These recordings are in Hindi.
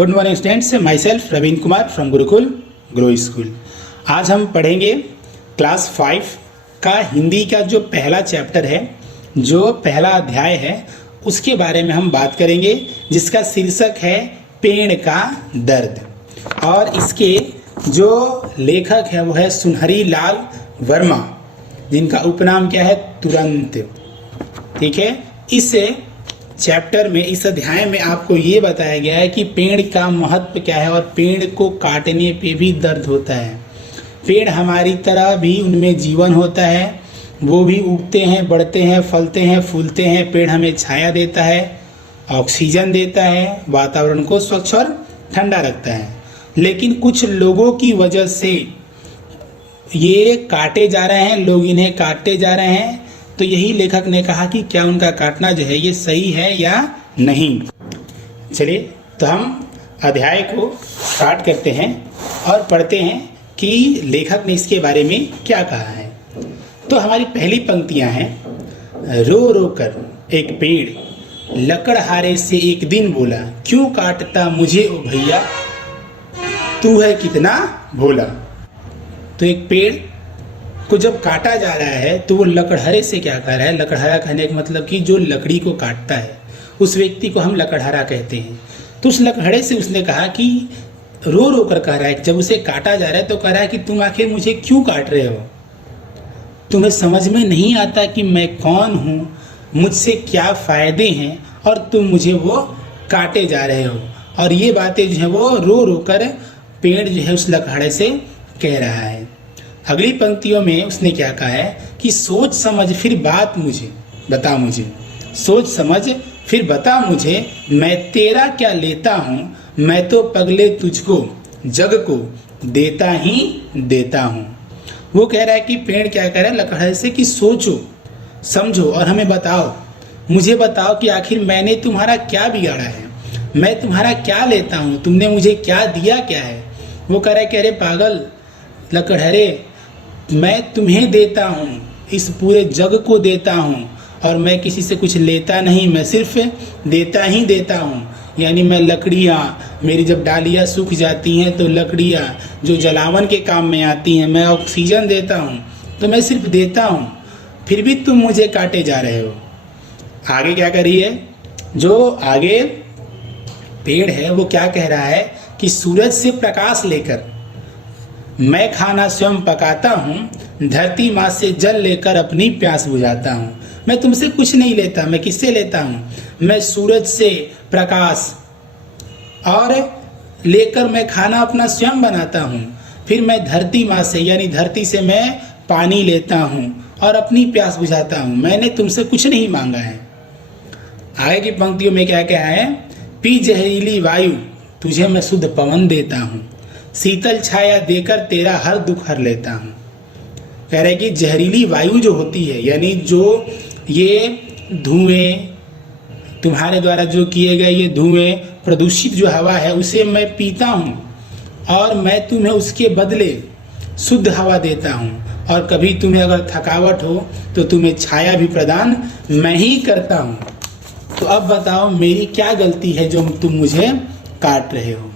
Good morning students, myself Raveen Kumar from Gurukul grow school. आज हम पढ़ेंगे क्लास 5 का हिंदी का जो पहला चैप्टर है, जो पहला अध्याय है, उसके बारे में हम बात करेंगे, जिसका शीर्षक है पेड़ का दर्द। और इसके जो लेखक है वो है सुनहरी लाल वर्मा, जिनका उपनाम क्या है, तुरंत। ठीक है, इस चैप्टर में, इस अध्याय में आपको ये बताया गया है कि पेड़ का महत्व क्या है और पेड़ को काटने पे भी दर्द होता है। पेड़ हमारी तरह भी उनमें जीवन होता है, वो भी उगते हैं, बढ़ते हैं, फलते हैं, फूलते हैं। पेड़ हमें छाया देता है, ऑक्सीजन देता है, वातावरण को स्वच्छ और ठंडा रखता है। लेकिन कुछ लोगों की वजह से ये काटे जा रहे हैं, लोग इन्हें काटते जा रहे हैं। तो यही लेखक ने कहा कि क्या उनका काटना जो है ये सही है या नहीं। चलिए तो हम अध्याय को स्टार्ट करते हैं और पढ़ते हैं कि लेखक ने इसके बारे में क्या कहा है। तो हमारी पहली पंक्तियां हैं, रो रो कर एक पेड़ लकड़हारे से एक दिन बोला, क्यों काटता मुझे ओ भैया, तू है कितना भोला। तो एक पेड़ को जब काटा जा रहा है तो वो लकड़हारे से क्या कह रहा है। लकड़हारा कहने का मतलब कि जो लकड़ी को काटता है उस व्यक्ति को हम लकड़हारा कहते हैं। तो उस लकड़हारे से उसने कहा कि रो रो कर कह रहा है, जब उसे काटा जा रहा है तो कह रहा है कि तुम आखिर मुझे क्यों काट रहे हो, तुम्हें समझ में नहीं आता कि मैं कौन हूँ, मुझसे क्या फ़ायदे हैं, और तुम मुझे वो काटे जा रहे हो। और ये बातें जो है वो रो रो कर पेड़ जो है उस लकड़हारे से कह रहा है। अगली पंक्तियों में उसने क्या कहा है कि सोच समझ फिर बात मुझे बता, मुझे सोच समझ फिर बता मुझे, मैं तेरा क्या लेता हूँ, मैं तो पगले तुझको जग को देता ही देता हूँ। वो कह रहा है कि पेड़ क्या कह रहा है लकड़हारे से कि सोचो समझो और हमें बताओ, मुझे बताओ कि आखिर मैंने तुम्हारा क्या बिगाड़ा है, मैं तुम्हारा क्या लेता हूँ, तुमने मुझे क्या दिया क्या है। वो कह रहा है कि अरे पागल लकड़हारे, मैं तुम्हें देता हूँ, इस पूरे जग को देता हूँ, और मैं किसी से कुछ लेता नहीं, मैं सिर्फ देता ही देता हूँ। यानी मैं लकड़ियाँ, मेरी जब डालियाँ सूख जाती हैं तो लकड़ियाँ जो जलावन के काम में आती हैं, मैं ऑक्सीजन देता हूँ, तो मैं सिर्फ देता हूँ, फिर भी तुम मुझे काटे जा रहे हो। आगे क्या कर रही है, जो आगे पेड़ है वो क्या कह रहा है कि सूरज से प्रकाश लेकर मैं खाना स्वयं पकाता हूँ, धरती माँ से जल लेकर अपनी प्यास बुझाता हूँ। मैं तुमसे कुछ नहीं लेता, मैं किससे लेता हूँ, मैं सूरज से प्रकाश और लेकर मैं खाना अपना स्वयं बनाता हूँ। फिर मैं धरती माँ से यानी धरती से मैं पानी लेता हूँ और अपनी प्यास बुझाता हूँ। मैंने तुमसे कुछ नहीं मांगा है। आगे की पंक्तियों में क्या क्या है, पी जहरीली वायु तुझे मैं शुद्ध पवन देता हूँ, शीतल छाया देकर तेरा हर दुख हर लेता हूँ। कह रहे कि जहरीली वायु जो होती है, यानी जो ये धुएं तुम्हारे द्वारा जो किए गए ये धुएं, प्रदूषित जो हवा है, उसे मैं पीता हूँ और मैं तुम्हें उसके बदले शुद्ध हवा देता हूँ। और कभी तुम्हें अगर थकावट हो तो तुम्हें छाया भी प्रदान मैं ही करता हूँ। तो अब बताओ मेरी क्या गलती है जो तुम मुझे काट रहे हो।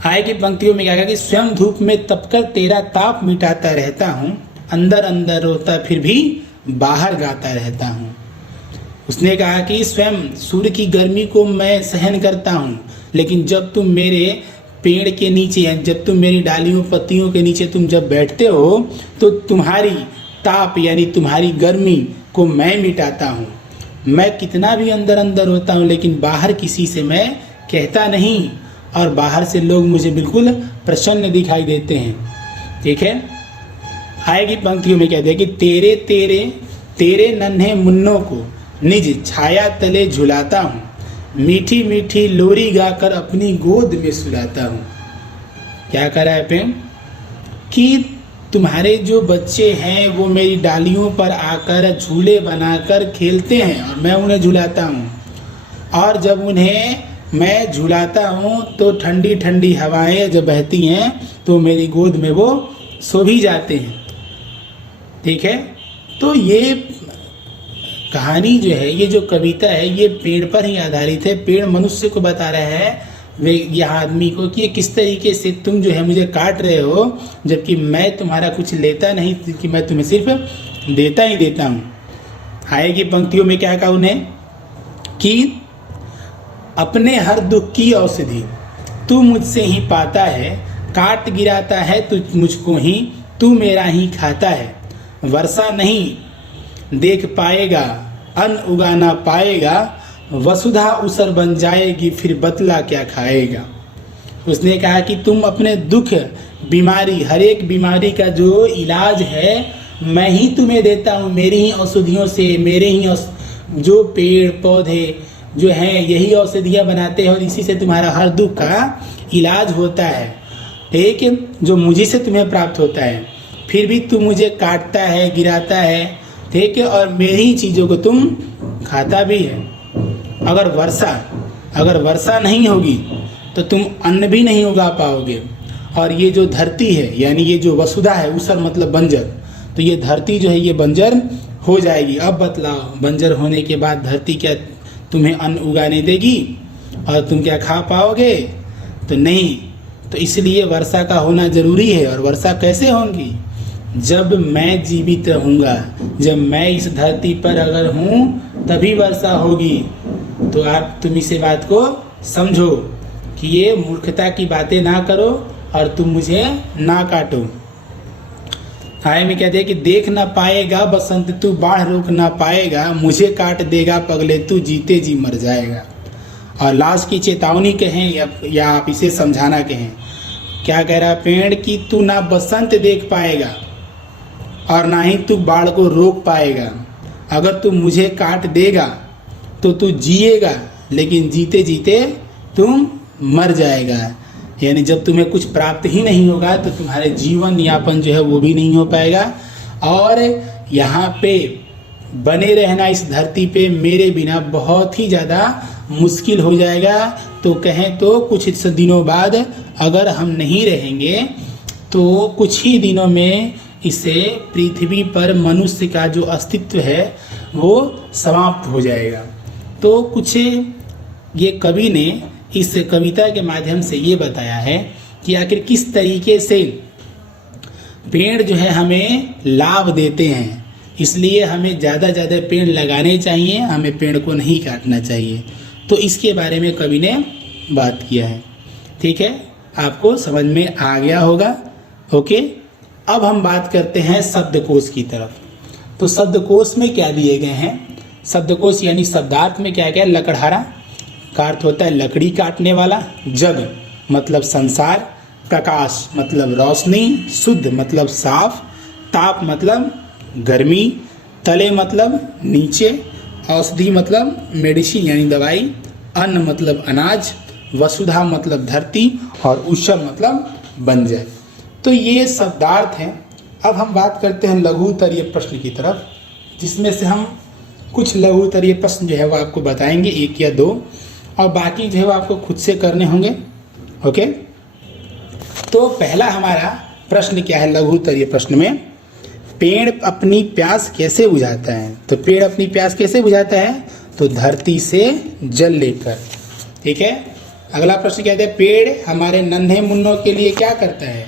आगे की पंक्तियों में क्या कहा कि स्वयं धूप में तपकर तेरा ताप मिटाता रहता हूँ, अंदर अंदर रोता फिर भी बाहर गाता रहता हूँ। उसने कहा कि स्वयं सूर्य की गर्मी को मैं सहन करता हूँ, लेकिन जब तुम मेरे पेड़ के नीचे, जब तुम मेरी डालियों पत्तियों के नीचे तुम जब बैठते हो तो तुम्हारी ताप यानी तुम्हारी गर्मी को मैं मिटाता हूँ। मैं कितना भी अंदर अंदर होता हूँ, लेकिन बाहर किसी से मैं कहता नहीं, और बाहर से लोग मुझे बिल्कुल प्रसन्न दिखाई देते हैं। ठीक है, आएगी पंक्तियों में कहते हैं कि तेरे तेरे तेरे नन्हे मुन्नों को निज छाया तले झुलाता हूँ, मीठी मीठी लोरी गाकर अपनी गोद में सुलाता हूँ। क्या कर रहा है पेड़ कि तुम्हारे जो बच्चे हैं वो मेरी डालियों पर आकर झूले बनाकर खेलते हैं और मैं उन्हें झुलाता हूँ, और जब उन्हें मैं झुलाता हूँ तो ठंडी ठंडी हवाएं जब बहती हैं तो मेरी गोद में वो सो भी जाते हैं। ठीक है, तो ये कहानी जो है, ये जो कविता है, ये पेड़ पर ही आधारित है। पेड़ मनुष्य को बता रहा है वे यह आदमी को कि किस तरीके से तुम जो है मुझे काट रहे हो, जबकि मैं तुम्हारा कुछ लेता नहीं, कि मैं तुम्हें सिर्फ देता ही देता हूँ। आएगी पंक्तियों में क्या कहा उन्हें कि अपने हर दुख की औषधि तू मुझसे ही पाता है, काट गिराता है तू मुझको ही, तू मेरा ही खाता है। वर्षा नहीं देख पाएगा, अन्न उगाना पाएगा, वसुधा उसर बन जाएगी, फिर बतला क्या खाएगा। उसने कहा कि तुम अपने दुख, बीमारी, हर एक बीमारी का जो इलाज है मैं ही तुम्हें देता हूँ, मेरी ही औषधियों से, मेरे ही जो पेड़ पौधे जो हैं यही औषधियाँ बनाते हैं और इसी से तुम्हारा हर दुख का इलाज होता है, ठीक है, जो मुझी से तुम्हें प्राप्त होता है। फिर भी तुम मुझे काटता है, गिराता है, ठीक है, और मेरी ही चीज़ों को तुम खाता भी है। अगर वर्षा नहीं होगी तो तुम अन्न भी नहीं उगा पाओगे। और ये जो धरती है, यानी ये जो वसुधा है, उसर मतलब बंजर, तो ये धरती जो है ये बंजर हो जाएगी। अब बतलाओ, बंजर होने के बाद धरती क्या तुम्हें अन्न उगाने देगी और तुम क्या खा पाओगे? तो नहीं। तो इसलिए वर्षा का होना जरूरी है। और वर्षा कैसे होगी? जब मैं जीवित रहूँगा, जब मैं इस धरती पर अगर हूँ तभी वर्षा होगी। तो तुम इसे बात को समझो कि ये मूर्खता की बातें ना करो और तुम मुझे ना काटो। आय में कहते हैं कि देख ना पाएगा बसंत तू, बाढ़ रोक ना पाएगा, मुझे काट देगा पगले तू, जीते जी मर जाएगा। और लास्ट की चेतावनी कहें या आप इसे समझाना कहें, क्या कह रहा है पेड़ कि तू ना बसंत देख पाएगा और ना ही तू बाढ़ को रोक पाएगा। अगर तू मुझे काट देगा तो तू जिएगा, लेकिन जीते जीते तुम मर जाएगा। यानी जब तुम्हें कुछ प्राप्त ही नहीं होगा तो तुम्हारे जीवन यापन जो है वो भी नहीं हो पाएगा। और यहाँ पे बने रहना इस धरती पे मेरे बिना बहुत ही ज़्यादा मुश्किल हो जाएगा। तो कहें तो कुछ दिनों बाद अगर हम नहीं रहेंगे तो कुछ ही दिनों में इसे पृथ्वी पर मनुष्य का जो अस्तित्व है वो समाप्त हो जाएगा। तो कुछ ये कवि ने इस कविता के माध्यम से ये बताया है कि आखिर किस तरीके से पेड़ जो है हमें लाभ देते हैं। इसलिए हमें ज़्यादा पेड़ लगाने चाहिए, हमें पेड़ को नहीं काटना चाहिए। तो इसके बारे में कवि ने बात किया है। ठीक है, आपको समझ में आ गया होगा। ओके, अब हम बात करते हैं शब्दकोश की तरफ। तो शब्दकोश में क्या दिए गए हैं? शब्दकोश यानी शब्दार्थ में क्या क्या? लकड़हारा का अर्थ होता है लकड़ी काटने वाला, जग मतलब संसार, प्रकाश मतलब रोशनी, शुद्ध मतलब साफ, ताप मतलब गर्मी, तले मतलब नीचे, औषधि मतलब मेडिसिन यानी दवाई, अन्न मतलब अनाज, वसुधा मतलब धरती और उषम मतलब बंजर। तो ये शब्दार्थ हैं। अब हम बात करते हैं लघु उत्तरीय प्रश्न की तरफ, जिसमें से हम कुछ लघु उत्तरीय प्रश्न जो है वो आपको बताएंगे, 1 या 2, और बाकी जो है वो आपको खुद से करने होंगे। ओके, तो पहला हमारा प्रश्न क्या है लघु उत्तरीय प्रश्न में? पेड़ अपनी प्यास कैसे बुझाता है? तो पेड़ अपनी प्यास कैसे बुझाता है? तो धरती से जल लेकर। ठीक है, अगला प्रश्न कहते हैं पेड़ हमारे नन्हे मुन्नों के लिए क्या करता है?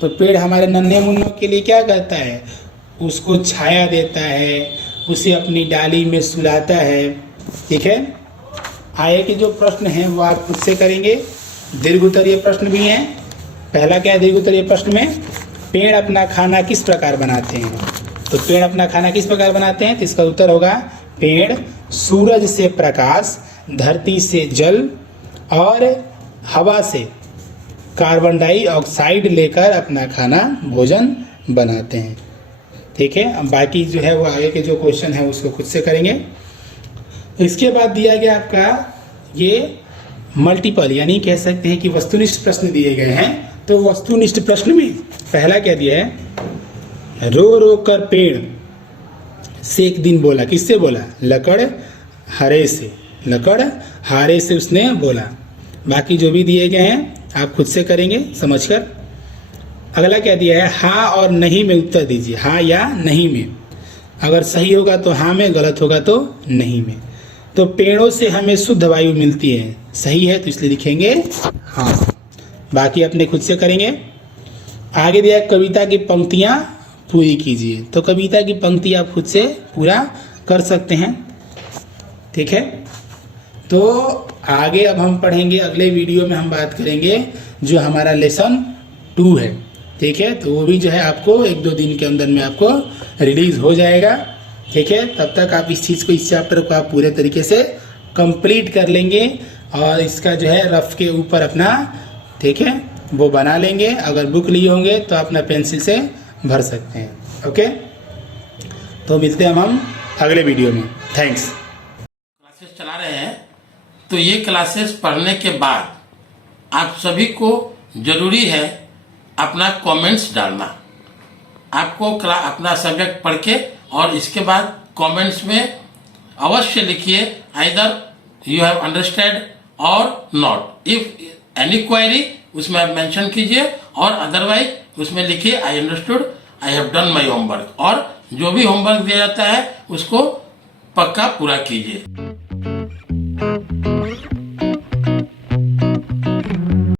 तो पेड़ हमारे नन्हे मुन्नों के लिए क्या करता है? उसको छाया देता है, उसे अपनी डाली में सुलाता है। ठीक है, आगे के जो प्रश्न हैं वो आप खुद से करेंगे। दीर्घ उत्तरीय प्रश्न भी हैं। पहला क्या है दीर्घ उत्तरीय प्रश्न में? पेड़ अपना खाना किस प्रकार बनाते हैं? तो पेड़ अपना खाना किस प्रकार बनाते हैं? तो इसका उत्तर होगा पेड़ सूरज से प्रकाश, धरती से जल और हवा से कार्बन डाइऑक्साइड लेकर अपना खाना भोजन बनाते हैं। ठीक है, अब बाकी जो है वो आगे के जो क्वेश्चन है उसको खुद से करेंगे। इसके बाद दिया गया आपका ये मल्टीपल यानी कह सकते हैं कि वस्तुनिष्ठ प्रश्न दिए गए हैं। तो वस्तुनिष्ठ प्रश्न में पहला क्या दिया है? रो रो कर पेड़ से एक दिन बोला। किससे बोला? लकड़ हारे से, लकड़ हारे से उसने बोला। बाकी जो भी दिए गए हैं आप खुद से करेंगे समझकर। अगला क्या दिया है? हाँ और नहीं में उत्तर दीजिए, हाँ या नहीं में। अगर सही होगा तो हाँ में, गलत होगा तो नहीं में। तो पेड़ों से हमें शुद्ध वायु मिलती है, सही है, तो इसलिए लिखेंगे हाँ। बाकी अपने खुद से करेंगे। आगे दिया कविता की पंक्तियाँ पूरी कीजिए, तो कविता की पंक्ति आप खुद से पूरा कर सकते हैं, ठीक है। तो आगे अब हम पढ़ेंगे, अगले वीडियो में हम बात करेंगे जो हमारा लेसन 2 है, ठीक है। तो वो भी जो है आपको 1-2 दिन के अंदर में आपको रिलीज हो जाएगा, ठीक है। तब तक आप इस चीज़ को, इस चैप्टर को आप पूरे तरीके से कंप्लीट कर लेंगे और इसका जो है रफ के ऊपर अपना, ठीक है, वो बना लेंगे। अगर बुक लिए होंगे तो अपना पेंसिल से भर सकते हैं, ओके। तो मिलते हैं हम अगले वीडियो में, थैंक्स। क्लासेस चला रहे हैं, तो ये क्लासेस पढ़ने के बाद आप सभी को जरूरी है अपना कमेंट्स डालना। आपको अपना सब्जेक्ट पढ़ के और इसके बाद कमेंट्स में अवश्य लिखिए आइदर यू हैव अंडरस्टैंड और नॉट। इफ एनी क्वेरी उसमें आप मेंशन कीजिए और अदरवाइज उसमें लिखिए I understood, I have done my homework. और जो भी होमवर्क दिया जाता है उसको पक्का पूरा कीजिए।